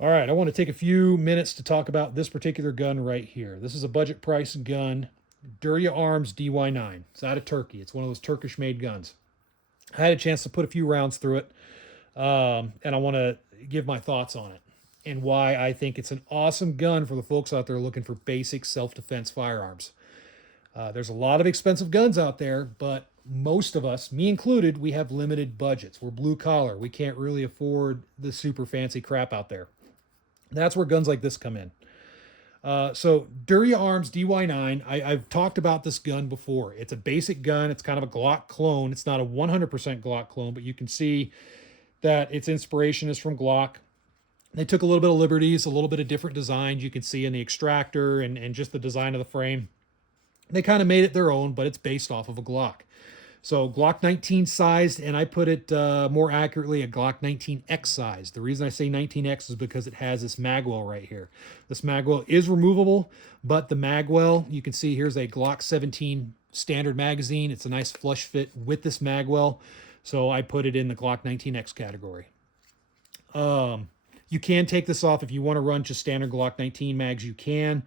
All right, I want to take a few minutes to talk about this particular gun right here. This is a budget price gun, Derya Arms DY9. It's out of Turkey. It's one of those Turkish made guns. I had a chance to put a few rounds through it, and I want to give my thoughts on it and why I think it's an awesome gun for the folks out there looking for basic self defense firearms. There's a lot of expensive guns out there, but most of us, me included, we have limited budgets. We're blue collar. We can't really afford the super fancy crap out there. That's where guns like this come in. So Derya Arms DY9, I've talked about this gun before. It's a basic gun. It's kind of a Glock clone. It's not a 100% Glock clone, but you can see that its inspiration is from Glock. They took a little bit of liberties, a little bit of different designs you can see in the extractor and just the design of the frame. They kind of made it their own, but it's based off of a Glock. So Glock 19 sized, and I put it more accurately a Glock 19X size. The reason I say 19X is because it has this magwell right here. This magwell is removable, but the magwell, you can see here's a Glock 17 standard magazine. It's a nice flush fit with this magwell. So I put it in the Glock 19X category. You can take this off if you want to run just standard Glock 19 mags, you can,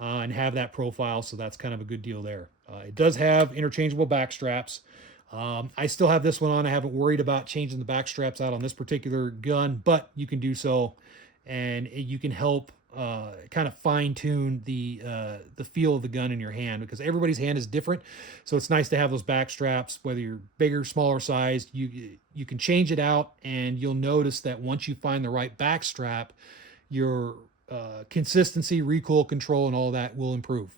and have that profile. So that's kind of a good deal there. It does have interchangeable back straps. I still have this one on. I haven't worried about changing the back straps out on this particular gun, but you can do so, and you can help kind of fine tune the feel of the gun in your hand, because everybody's hand is different. So it's nice to have those back straps, whether you're bigger, smaller sized. You can change it out, and you'll notice that once you find the right back strap, your consistency, recoil control, and all that will improve.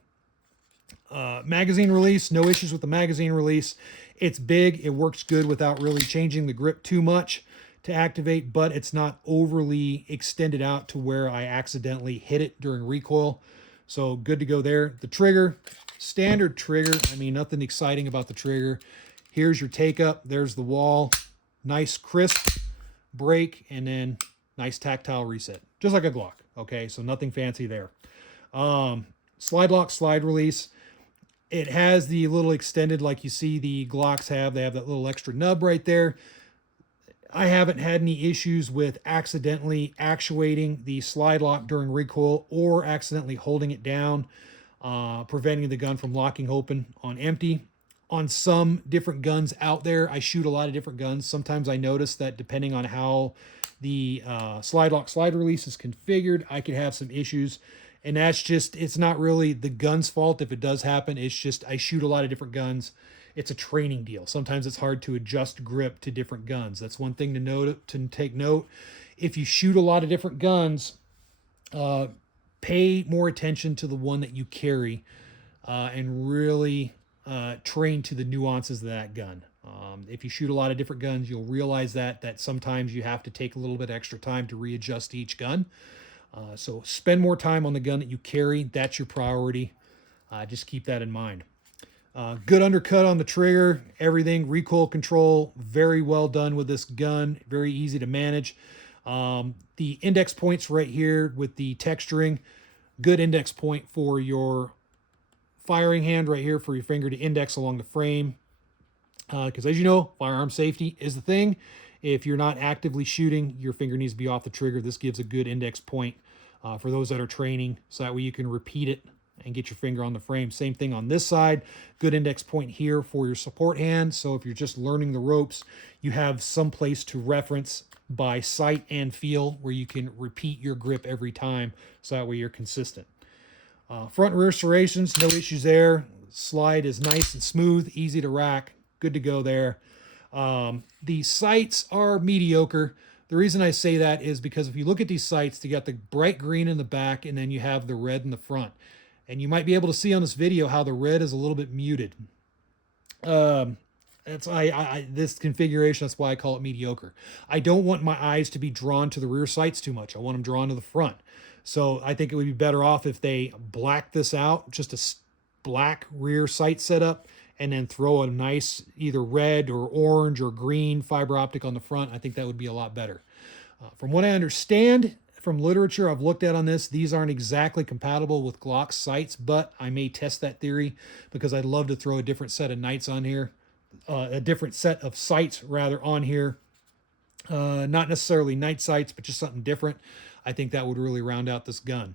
Magazine release, no issues with the magazine release. It's big, it works good without really changing the grip too much to activate, but it's not overly extended out to where I accidentally hit it during recoil. So good to go there. The trigger, standard trigger. I mean, nothing exciting about the trigger. Here's your take up, there's the wall, nice crisp break, and then nice tactile reset, just like a Glock. Okay, so nothing fancy there. Slide lock, slide release. It has the little extended, like you see the Glocks have. They have that little extra nub right there. I haven't had any issues with accidentally actuating the slide lock during recoil or accidentally holding it down, preventing the gun from locking open on empty. On some different guns out there, I shoot a lot of different guns. Sometimes I notice that depending on how the slide lock, slide release is configured, I could have some issues. And that's just, it's not really the gun's fault if it does happen. It's just I shoot a lot of different guns. It's a training deal. Sometimes it's hard to adjust grip to different guns. That's one thing to note, to take note. If you shoot a lot of different guns, pay more attention to the one that you carry, and really train to the nuances of that gun. If you shoot a lot of different guns, you'll realize that sometimes you have to take a little bit extra time to readjust each gun. So spend more time on the gun that you carry. That's your priority. Just keep that in mind. Good undercut on the trigger, everything, recoil control, very well done with this gun. Very easy to manage. The index points right here with the texturing, good index point for your firing hand right here for your finger to index along the frame. Because as you know, firearm safety is the thing. If you're not actively shooting, your finger needs to be off the trigger. This gives a good index point for those that are training, so that way you can repeat it and get your finger on the frame. Same thing on this side. Good index point here for your support hand. So if you're just learning the ropes, you have some place to reference by sight and feel where you can repeat your grip every time, so that way you're consistent. Front and rear serrations, no issues there. Slide is nice and smooth, easy to rack, good to go there. The sights are mediocre. The reason I say that is because if you look at these sights, you got the bright green in the back, and then you have the red in the front. And you might be able to see on this video how the red is a little bit muted. This configuration, that's why I call it mediocre. I don't want my eyes to be drawn to the rear sights too much. I want them drawn to the front. So I think it would be better off if they black this out, just a black rear sight setup, and then throw a nice either red or orange or green fiber optic on the front. I think that would be a lot better. From what I understand from literature I've looked at on this, these aren't exactly compatible with Glock sights, but I may test that theory because I'd love to throw a different set of nights on here, a different set of sights rather on here. Not necessarily night sights, but just something different. I think that would really round out this gun.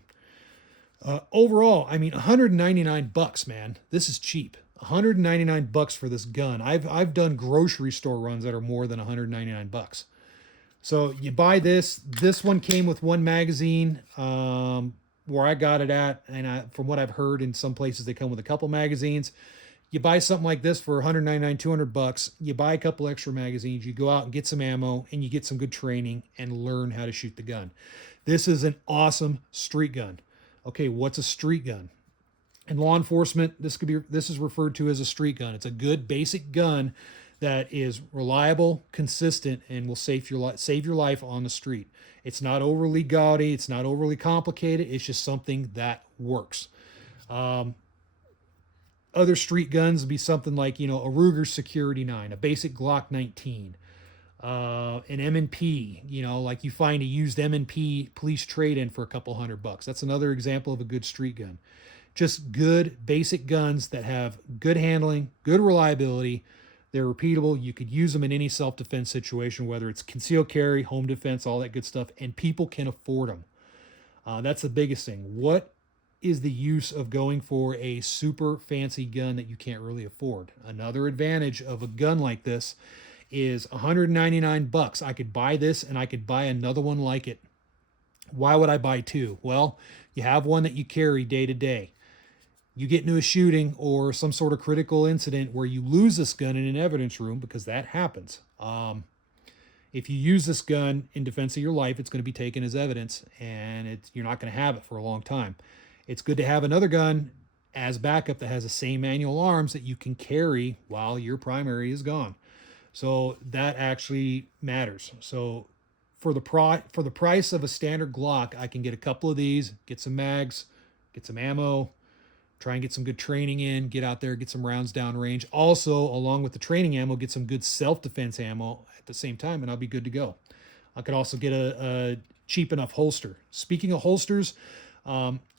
Overall, I mean, 199 bucks, man. This is cheap. 199 bucks for this gun. I've done grocery store runs that are more than 199 bucks. So you buy this. This one came with one magazine, where I got it at, and from what I've heard, in some places they come with a couple magazines. You buy something like this for 199, 200 bucks. You buy a couple extra magazines. You go out and get some ammo, and you get some good training and learn how to shoot the gun. This is an awesome street gun. Okay, what's a street gun? In law enforcement, this is referred to as a street gun. It's a good basic gun that is reliable, consistent, and will save your life on the street. It's not overly gaudy. It's not overly complicated. It's just something that works. Other street guns would be something like, a Ruger Security 9, a basic Glock 19, an M&P, like you find a used M&P police trade-in for a couple $100. That's another example of a good street gun. Just good basic guns that have good handling, good reliability. They're repeatable. You could use them in any self-defense situation, whether it's concealed carry, home defense, all that good stuff, and people can afford them. That's the biggest thing. What is the use of going for a super fancy gun that you can't really afford? Another advantage of a gun like this is 199 bucks. I could buy this and I could buy another one like it. Why would I buy two? Well, you have one that you carry day to day. You get into a shooting or some sort of critical incident where you lose this gun in an evidence room, because that happens. If you use this gun in defense of your life, it's going to be taken as evidence, and you're not going to have it for a long time. It's good to have another gun as backup that has the same manual arms that you can carry while your primary is gone. So that actually matters. So for the price of a standard Glock, I can get a couple of these, get some mags, get some ammo, try and get some good training in, get out there, get some rounds down range. Also, along with the training ammo, get some good self-defense ammo at the same time, and I'll be good to go. I could also get a cheap enough holster. Speaking of holsters,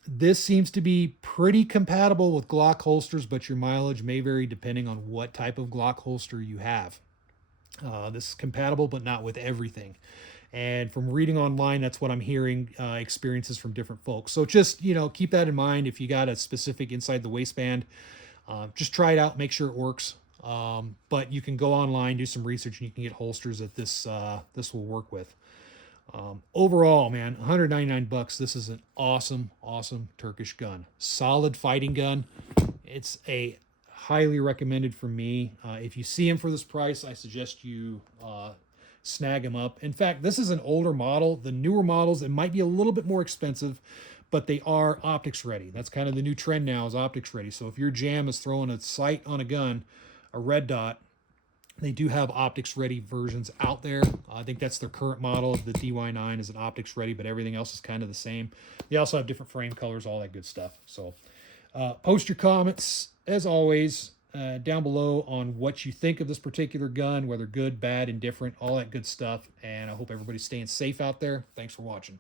this seems to be pretty compatible with Glock holsters, but your mileage may vary depending on what type of Glock holster you have. This is compatible, but not with everything. And from reading online, that's what I'm hearing, experiences from different folks. So just, keep that in mind. If you got a specific inside the waistband, just try it out, make sure it works. But you can go online, do some research, and you can get holsters that this will work with. Overall, man, 199 bucks. This is an awesome, awesome Turkish gun. Solid fighting gun. It's a highly recommended for me. If you see them for this price, I suggest you snag them up. In fact, this is an older model. The newer models, it might be a little bit more expensive, but they are optics ready. That's kind of the new trend now, is optics ready. So if your jam is throwing a sight on a gun, a red dot, they do have optics ready versions out there. I think that's their current model. The DY9 is an optics ready, but everything else is kind of the same. They also have different frame colors, all that good stuff. So post your comments, as always, down below on what you think of this particular gun, whether good, bad, indifferent, all that good stuff. And I hope everybody's staying safe out there. Thanks for watching.